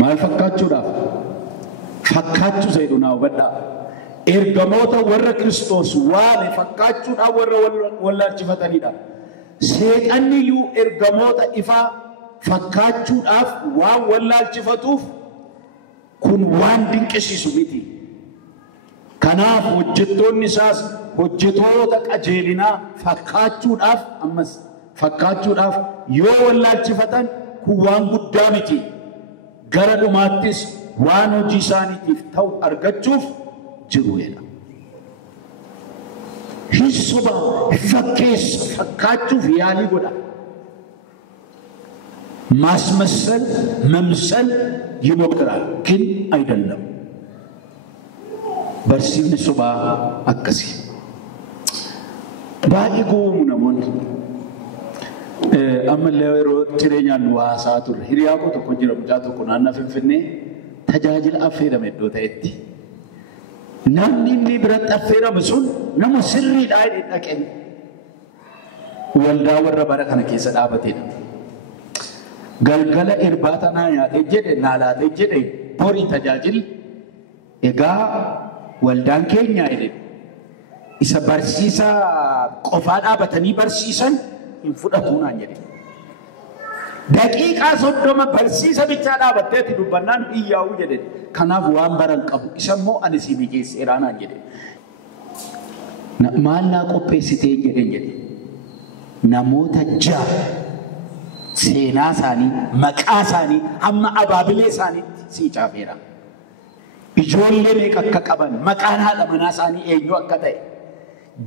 Maal fakkaachuudhaaf? Fakkaachuu sayyidu naa hubadhaa. Ergamoota warra Kiristoos waame fakkaachuudhaaf warra wallaalchifatanidha. Seexanni iyyuu ergamoota ifaa fakkaachuudhaaf waan wallaalchifatuuf kun waan dinqisiisu miti. Kanaaf hojjettoonni isaas hojjettoota qajeelinaa fakkaachuudhaaf ammas fakkaachuudhaaf yoo wallaalchifatan kun waan guddaa miti. Gara dhumaattis waan hojii isaaniitiif ta'u argachuuf jiru jedha. Hin soba fakkeessa fakkaachuuf yaalii godha. ማስመሰል መምሰል ይሞክራል ግን አይደለም። برسيبني صبا أكسي باقي قوم نمون أما اللي يرو ترينيا نواساتور هرياكو تكونجر مجاتو كنانا فنفني تجاجل أفيرا مدو تأتي نمني نبرت أفيرا مسون نمو سري دايد إنكين والدا ورّا باركنا كيسا دابتين قلقل إرباتنا يا تجد نالا تجد بوري تجاجل إيقا والدان كينيا إلين إسا برسيسا قفادا بتني برسيسا انفرطونا نجري دقيقة صدوما برسيسا بيتادا بتاتي دبنان إياو جدد كناف وان بران قبو إسا مو أنسي بيجيس إرانا جدد مالا قبسيتي جدد جدد نموتا جا سينا ساني مكا ساني أما أبابلي ساني سيجا فيرا ijoollee meeqa akka qaban maqaan haadha manaa isaanii eenyu akka ta'e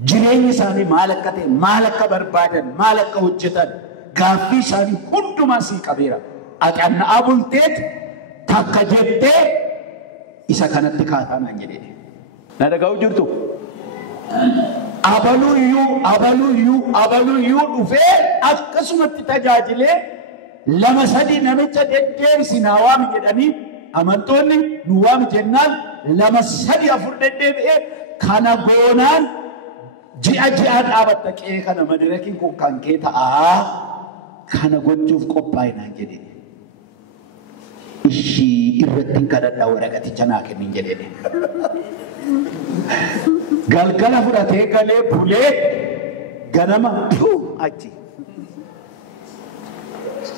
jireenyi isaanii maal akka ta'e maal akka barbaadan maal akka hojjetan gaaffii isaanii hundumaa sii qabeera. Ati anna'aa bulteet takka jettee isa kanatti kaataa naan jedhee na dhaga'uu jirtu. Abaluyyuu dhufee akkasumatti tajaajilee lama sadii namicha deddeebisinaa waami jedhanii amantoonni nu waami jennaan lama sadii afur deddeebi'ee kana goonaan ji'a dhaabatta qe'ee kana madirakiin kun kan kee ta'aa kana gochuuf qophaa'inaan jedhe. Ishii irratti kadhadhaa waraqaticha naa kennin jedhe. Galgala fudhatee galee bulee ganama achi.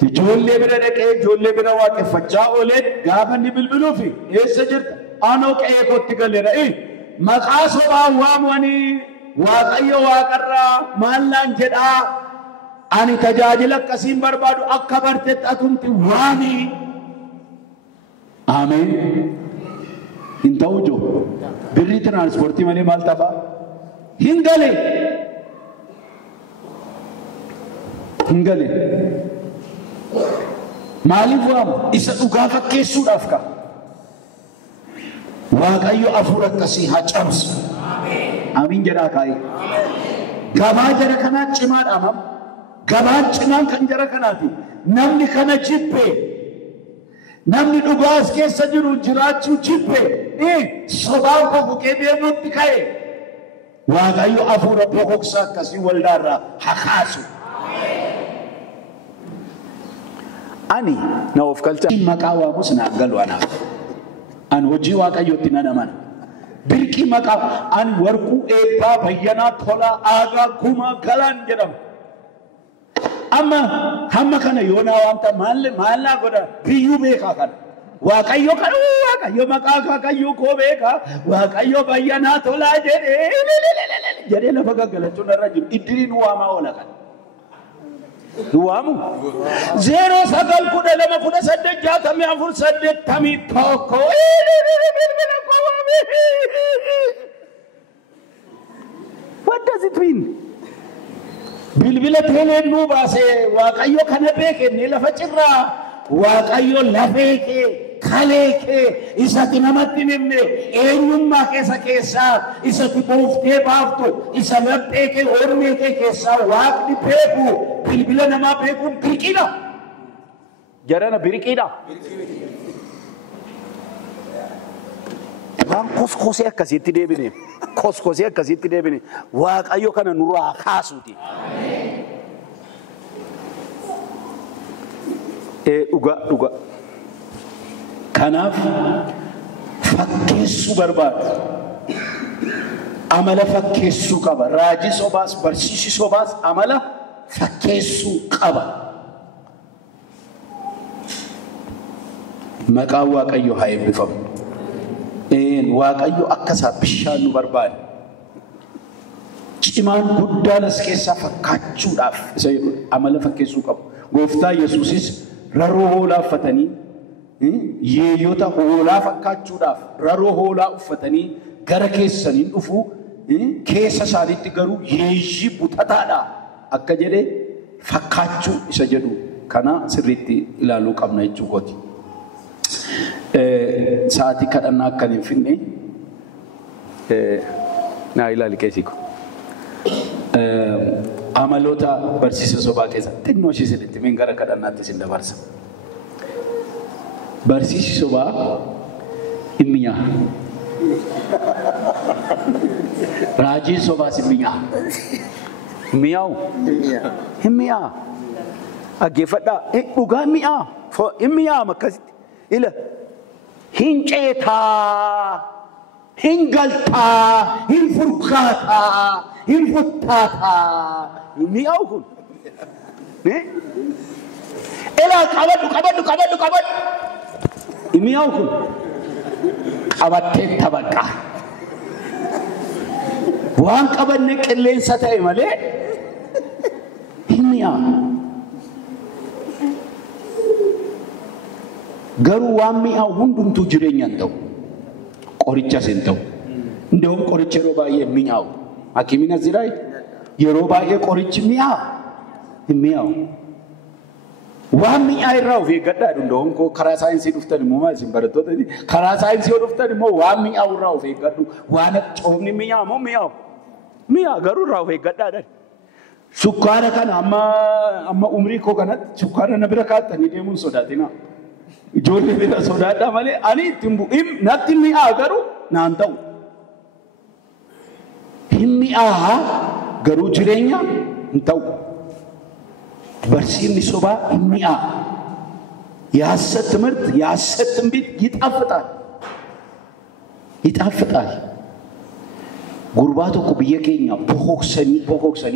Ijoollee bira dhaqee ijoollee bira waaqeffachaa oolee gaafa inni bilbiluufi eessa jirta? Anoo qe'ee kootti galeera. Maqaa sobaan waamanii waaqayyo waaqarraa maallaan jedhaa ani tajaajila akkasiin barbaadu akka bartetti atumti waamii. Ameen. Hin ta'u joo birrii tiraanspoortii malee maal ta'a? Hin galee. Hin galee. Maaliif waamu? Isa dhugaa fakkeessuudhaaf ka. Waaqayyo hafuura akkasii haa cabsu. Amiin jedhaa kaa'ee. Gabaa jara kanaa cimaadha mam. Gabaan cimaan kan jara kanaati. Namni kana jibbee. Namni dhugaas keessa jiru jiraachuu jibbee. Sobaan koo buqee deemuutti ka'e. waaqayyo afuura bokoksaa akkasii waldaarraa hakaasu. Ani na of galcha maqaa waamus naan galu anaaf. Ani hojii waaqayyootti nan amana. Birqii maqaa ani warquu eebbaa bayyanaa tolaa aagaa gumaa galaan jedhamu. Amma hamma kana yoonaa waamta maallaa godha biyyuu beekaa kana. Waaqayyo kana waaqayyo maqaa waaqayyo koo beekaa waaqayyo bayyanaa tolaa jedhee lafa gaggalachuun irra jiru iddiriin waamaa oola kana. Duamu zero sagal kuda lama kuda saddeet jaatamii afur saddeettamii tokko. What does it mean? Bilbila teeleen nuu baasee waaqayyo kana beekenne lafa cirraa waaqayyo lafeekee kaleekee isatti namatti himne eenyummaa keessaa isatti booftee baaftu isa labdheekee hormeekee keessaa waaqni beeku bilbila namaa beekuun birqiidha. Jarana birqiidha. Waan koskosee akkasitti deebine waaqayyo kana nurraa kaasuuti. Dhuga. Kanaaf fakkeessuu barbaadu. Amala fakkeessuu qaba. Raajii sobaas barsiisi sobaas amala fakkeessuu qaba. Maqaan waaqayyo haa eebbifamu. Waaqayyo akkasaa bishaan nu barbaada. Cimaan guddaan as keessaa fakkaachuudhaaf isa amala fakkeessuu qabu. Gooftaa Yesuusis raroo hoolaa uffatanii yeeyyoota hoolaa fakkaachuudhaaf raroo hoolaa uffatanii gara keessaniin dhufu keessa isaaniitti garuu yeeyyii butataadha akka jedhe fakkaachuu isa jedhu kana sirriitti ilaaluu qabna jechuu kooti. Sa'aatii kadhannaa akkan hin finne naa ilaali qeesiku. Amaloota barsiisa sobaa keessa xinnoo ishee sirriitti min gara kadhannaatti isin dabarsa. Barsiisi sobaa immiyaa. Raajii sobaas immiyaa. Immiyaa'u? Immiyaa. Dhaggeeffadhaa. Dhugaa immiyaa. Immiyaa akkasitti. Ila hin ceetaa, hin galtaa, hin furkaataa, hin futtaataa. Immiyaa'u kun. Ila qabadhu. Immiyaa'u kun qabattee tabaqqa. Waan qabanne qilleensa ta'e malee immiyaa'u. Garuu waan mi'aawu hundumtuu jireenyaan ta'u. Qorichas hin ta'u. Ndewon qoricha yeroo baay'ee mi'aawu. Hakimiin as jiraa yeroo baay'ee qorichi mi'aawu. Hin mi'aawu. Waan mi'aa irraa of eeggadhaa dhundawwan koo karaa saayinsii dhuftan immoo maal isin barattoota karaa saayinsii yoo dhuftan immoo waan mi'aa irraa of eeggadhu waan coomni mi'aa moo mi'aa garuu irraa of eeggadhaadhaan. Sukkaara kana amma umrii koo kanatti sukkaara na bira kaa'attanii deemuun sodaatina. Ijoollee bira sodaadhaa malee ani ittiin natti mi'aa garuu naan ta'u. Hin mi'aa garuu jireenya hin ta'u. Barsiisni sobaa immiyaa. Yaasat ትምህርት yaasat ትንቢት ይጣፍጣል. Gurbaa tokko biyya keenya bokoksanii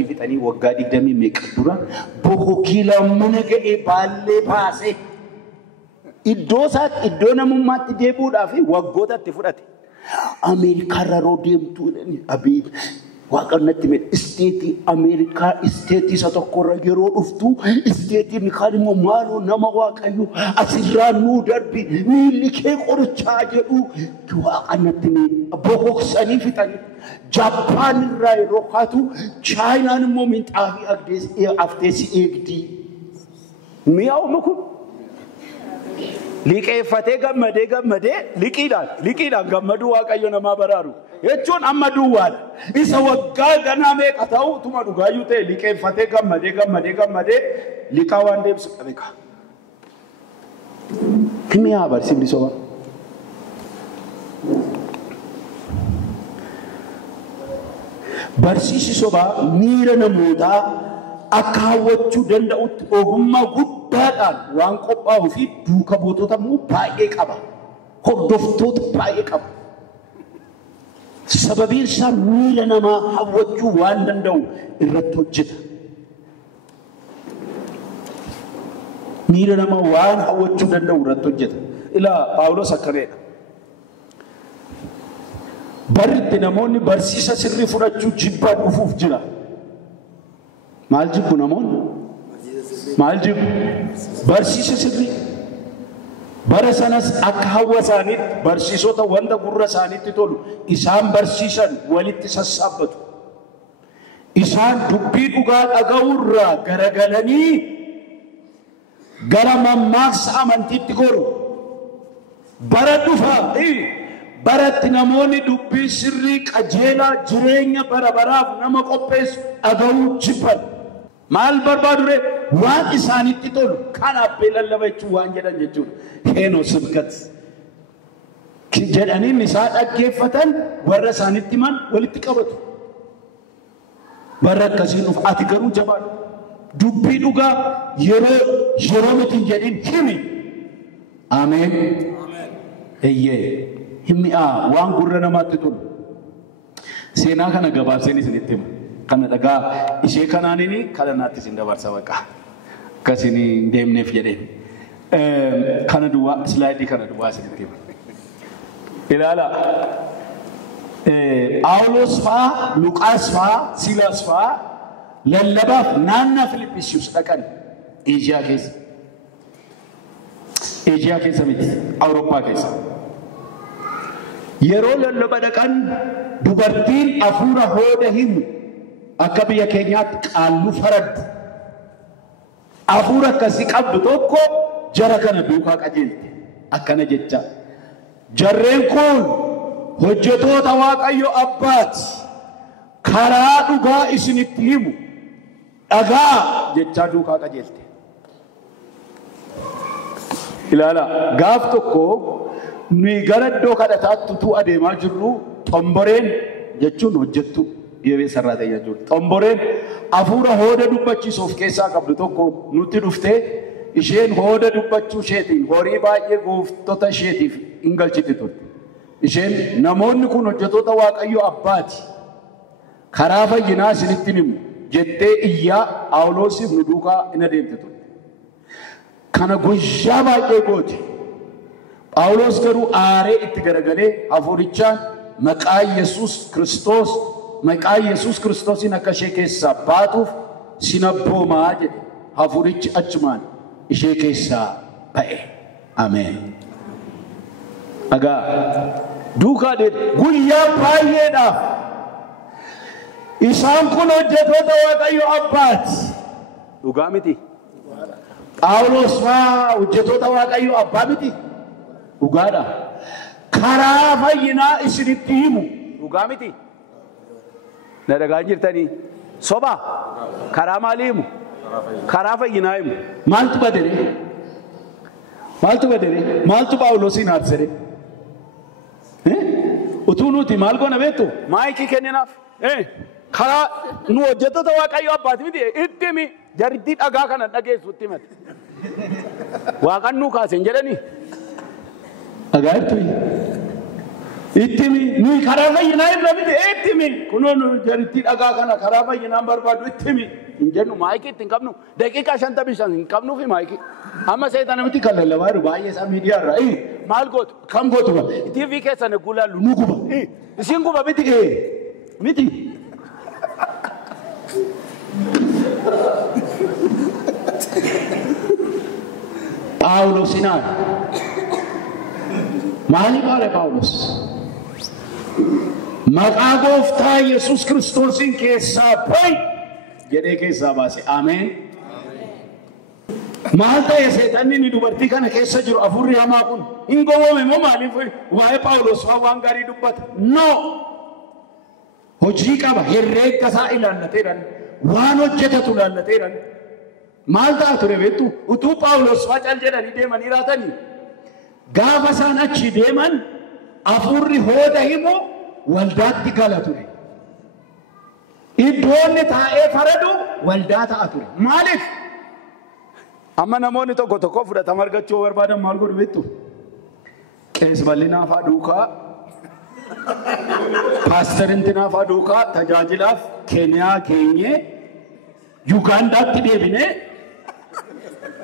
fixanii waggaa 20 meeqa dura bokokii lammana ga'ee baallee baasee iddoo namummaatti deebi'uudhaaf waggoota itti fudhate. Ameerikaarra roo deemtuu abiib waaqannatti mee isteetii Ameerikaa isteetii isa tokkorra yeroo dhuftu isteetiin kaan immoo maaloo nama waaqayyo asirraa nuu darbi miilli kee qorichaa jedhu waaqannatti mee bokoksanii fixanii Jaapaan irraa yeroo kaatu Chaayinaan immoo minxaafii afteessi eegdii mi'aawuma kun liqeeffatee gammadee liqiidhaan gammaduu waaqayyo namaa baraaru jechuun amma duwwaadha. Isa waggaa ganaa meeqa ta'u tuma dhugaayyuu ta'e liqeeffatee gammadee liqaa waan deebisu qabe kaa. Kimi haa barsiifni soba. Barsiisi sobaa miira namootaa akka hawwachuu danda'utti ogummaa guddaadhaan waan qophaa'uu fi duuka buutota immoo baay'ee qaba. Hordoftoota baay'ee qaba. Sababiin isaa miira namaa hawwachuu waan danda'u irratti hojjeta. Miira namaa waan hawwachuu danda'u irratti hojjeta. Ilaa Phaawulos akkanadha. Barritti namoonni barsiisa sirrii fudhachuu jibbaan dhufuuf jira. Maal jibbu namoonni? Maal jibbu? Barsiisa sirrii. Bara sanas akka hawwa isaaniitti barsiisota wanta gurra isaaniitti tolu isaan barsiisan walitti sassaabbatu. Isaan dubbii dhugaa dhaga'uurraa garagalanii gara mammaaksa amantiitti goru. Bara dhufaa baratti namoonni dubbii sirrii qajeelaa jireenya bara baraaf nama qopheessu dhaga'uu jibban. Maal barbaadu ree? Waan isaanitti tolu kanaaf beelallaba jechuun waan jedhan jechuudha. Heenoo sibkat jedhaniin isaa dhaggeeffatan warra isaanitti himan walitti qabatu. Barra akkasiin dhufu ati garuu jabaadhu. Dubbii dhugaa yeroo miti jedhin himi. Ameen. Eeyyee. Himmi'aa waan gurra namaatti tolu. Seenaa kana gabaabseen isinitti hima. Kana dhagaa ishee kanaanini kana naatti isin dabarsa baqa. Akkasiin deemneef jedheen. Kana duwwaa silaayidii kana duwwaa isinitti hima. Ilaala. Phaawulos fa'aa, Luqaas fa'aa, Siilaas fa'aa lallabaaf naannaa Filiphisiiyus dhaqan Eeshiyaa keessa. Eeshiyaa keessa miti, Awurooppaa keessa. Yeroo lallaba dhaqan dubartiin hafuura hooda himu akka biyya keenyaatti qaalluu faraddu. Hafuura akkasii qabdu tokko jara kana duukaa qajeelte. Akkana jecha. Jarreen kun hojjetoota Waaqayyo Abbaati. Karaa dhugaa isinitti himu. Dhagaa jechaa duukaa qajeelte. Ilaala gaaf tokko nuyi gara iddoo kadhataatti utuu adeemaa jirru xomboreen jechuun hojjettu dhiibee sarara ta'e jechuudha. Xomboreen hafuura hooda dubbachiisuuf keessaa qabdu tokko nutti dhuftee isheen hooda dubbachuu isheetiin horii baay'ee gooftota isheetiif hin galchiti turte. Isheen namoonni kun hojjetoota Waaqayyo Abbaati. Karaa fayyinaa isinitti himu jettee iyyaa Phaawulosiif nu duukaa hin adeemte turte. Kana guyyaa baay'ee goote. Phaawulos garuu aaree itti garagalee hafuurichaan maqaa Yesuus Kiristoosin akka ishee keessaa baatuuf sin abboomaa jedhe. Hafuurichi achumaan ishee keessaa ba'e. Ameen. Dhagaa duukaa deemu guyyaa baay'eedhaaf isaan kun hojjetoota Waaqayyo Abbaati. Dhugaa miti. Phaawulos fa'aa hojjetoota Waaqayyo Abbaa miti. Dhugaadha. Karaa fayyinaa isinitti himu. Dhugaa miti. Na dhagaa jirtanii. Soba. Karaa maalii himu? Karaa fayyinaa himu. Maaltu badere? Maaltu badere? Maaltu Phaawulosiin aarsere? Utuu nuti maal goona beektu? Maayikii kenninaaf. Karaa nu hojjetoota Waaqayyo Abbaati miti. Itti himi jarri dhagaa kana dhageessuutti himate. Waaqan nuu kaaseen jedhanii. Agaairtu ittimi nuyi karaa fayyinaa irra miti ittimi kunoon jarritti dhagaa kana karaa fayyinaan barbaadu ittimi hin jennu maayikii itti hin qabnu daqiiqaa 55 hin qabnuu fi maayikii amma seetan miti kan lallabaa jiru baay'ee isaa miidiyaa irraa maal gootu kam gootu ba TV keessan gulaallu nu guba isin guba miti miti Phaawulos inaan maali baale Phaawulos maqaa gooftaa Yesuus Kiristoosin keessaa ba'i jedhee keessaa baase. Ameen. Maal ta'e seetanni ni dubartii kana keessa jiru afurri hamaa kun hin gowwoome moo maaliif waa'ee Phaawulos waan gaarii dubbata? No. Hojii qaba herreegga isaa ilaallateedhaan waan hojjetatu ilaallateedhaan maal ta'a ture beektu utuu Phaawulos cal jedhanii deemanii raatanii gaafa isaan achi deeman afurri hooda himu waldaatti gala ture. iddoonni taa'ee faradu waldaa ta'a ture. Maaliif? Amma namoonni tokko fudhatama argachuu barbaadan maal godhu beektu? Qees bal'inaa fa'aa duukaa, paasterintinaa fa'aa duukaa tajaajilaaf Keeniyaa keenyee Yugaandaatti deebinee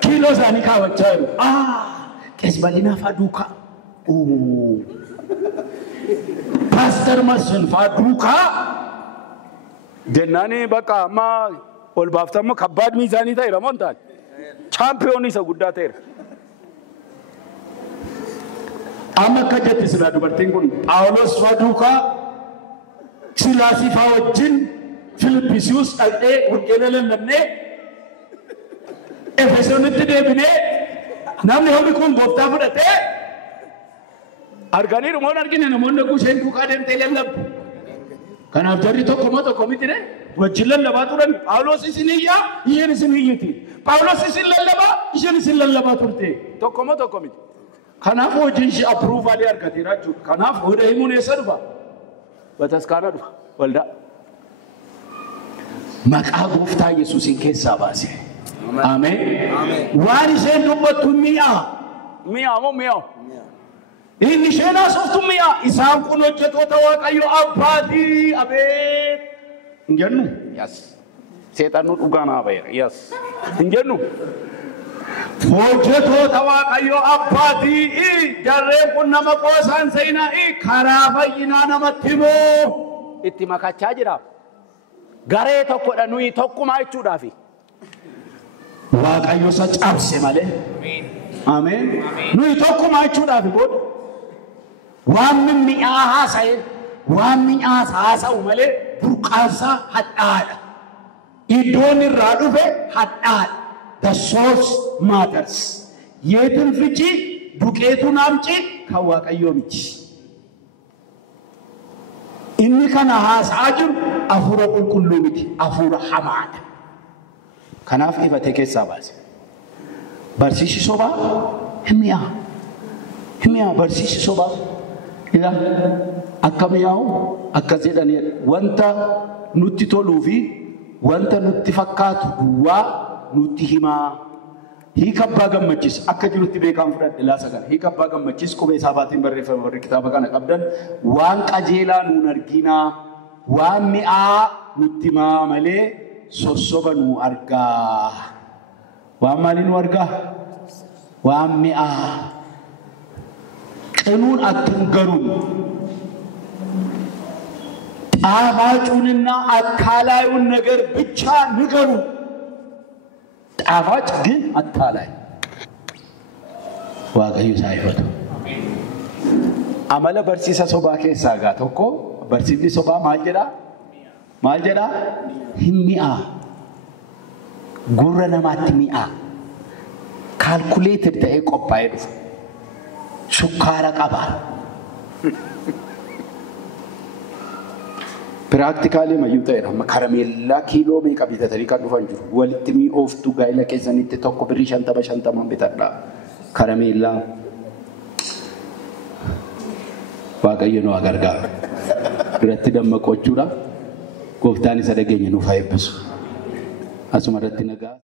kiiloo isaanii kaawwachaa jiru. Qees bal'inaa fa'aa duukaa, paaster Masfin fa'aa duukaa jennaanii bakka amma ol baaftamu kabbaad miizaanii ta'eera moo hin taane? Chaampiyoonii isa guddaa ta'eera. Amma akka jetti sila dubartiin kun Phaawulos fa'aa duukaa Silaasii fa'aa wajjin Filippisius dhaqnee wangeela lallabnee Efesoonitti deebinee namni hundi kun gooftaa fudhatee arganiiru moo argine namoonni dhaquu isheen duukaa deemtee lallabdu. Kanaaf jarri tokko miti ne wajjin lallabaa turan. Phaawulos isin iyyaa isheen isin iyyiti. Phaawulos isin lallabaa isheen isin lallabaa turte. Tokko miti. Kanaaf hojiin ishee approvalii argateera jechuudha. Kanaaf hooda himuun eessa dhufa? Bataskaana dhufa waldaa. Maqaa gooftaa Yesuusiin keessaa baase. Ameen. Waan isheen dubbattu mi'a moo mi'a? Inni isheen haasoftu mi'a. Isaan kun hojjettoota Waaqayyo abbaatii. Abeen. Hin jennu? Yes. Seexannu dhugaan haa ba'eera. Yes. Hin jennu? Hojjettoota Waaqayyo abbaatii. Jarreen kun nama qoosaan seenaa karaa fayyinaa namatti himoo. Itti makachaa jira. Garee tokkodha nuyi tokkumaa jechuudhaafi. Waaqayyo isa cabse malee. Ameen. Nuyi tokkumaa jechuudhaafi booda. Waan mi'aa haasa'e, waan mi'aa haasa'u malee burqaansaa hadhaadha. Iddoon irraa dhufe hadhaadha. The source matters. Yeetiin fichi duqeetu naamci kan Waaqayyoo miti. Inni kana haasa'aa jiru hafuura qulqulluu miti, hafuura hamaadha. Kanaaf ifatee keessaa baase. Barsiisi sobaa himiyaa barsiisi sobaa. Akka mi'aawu akkas jedhanii wanta nutti toluu fi wanta nutti fakkaatu duwwaa nutti himaa. Hiika abbaa gammachiis akka jirutti beekaan fudhadhe laasa kana. Hiika abbaa gammachiis qubee isaa baatiin barreeffame warri kitaaba kana qabdan waan qajeelaa nuun arginaa, waan mi'aa nutti himaa malee sossoba nu argaa. Waan maalii nu argaa? Waan mi'aa. ቅኑን አትንገሩን ጣፋጩንና አታላዩን ነገር ብቻ ንገሩ ጣፋጭ ግን አታላይ waaqayyo ሳይፈቱ አመለ በርሲሳ ሶባ ኬሳ ጋ tokko barsiifni sobaa maal jedha himi'a gurra namaatti mi'a calculated ta'ee qophaa'ee dhufa Sukkaara qaba. Practically mayyuu ta'eera. Karameellaa kiiloo meeqa bitatanii kan dhufan jiru. Walitti mi'ooftu gaa'ela keessanitti tokko birrii 50 bitadhaa. Karameellaa. Waaqayyo nu gargaara. Biratti dammaqachuudha. Gooftaan isa dhageenya nuuf haa eebbisu. Asuma irratti nagaa.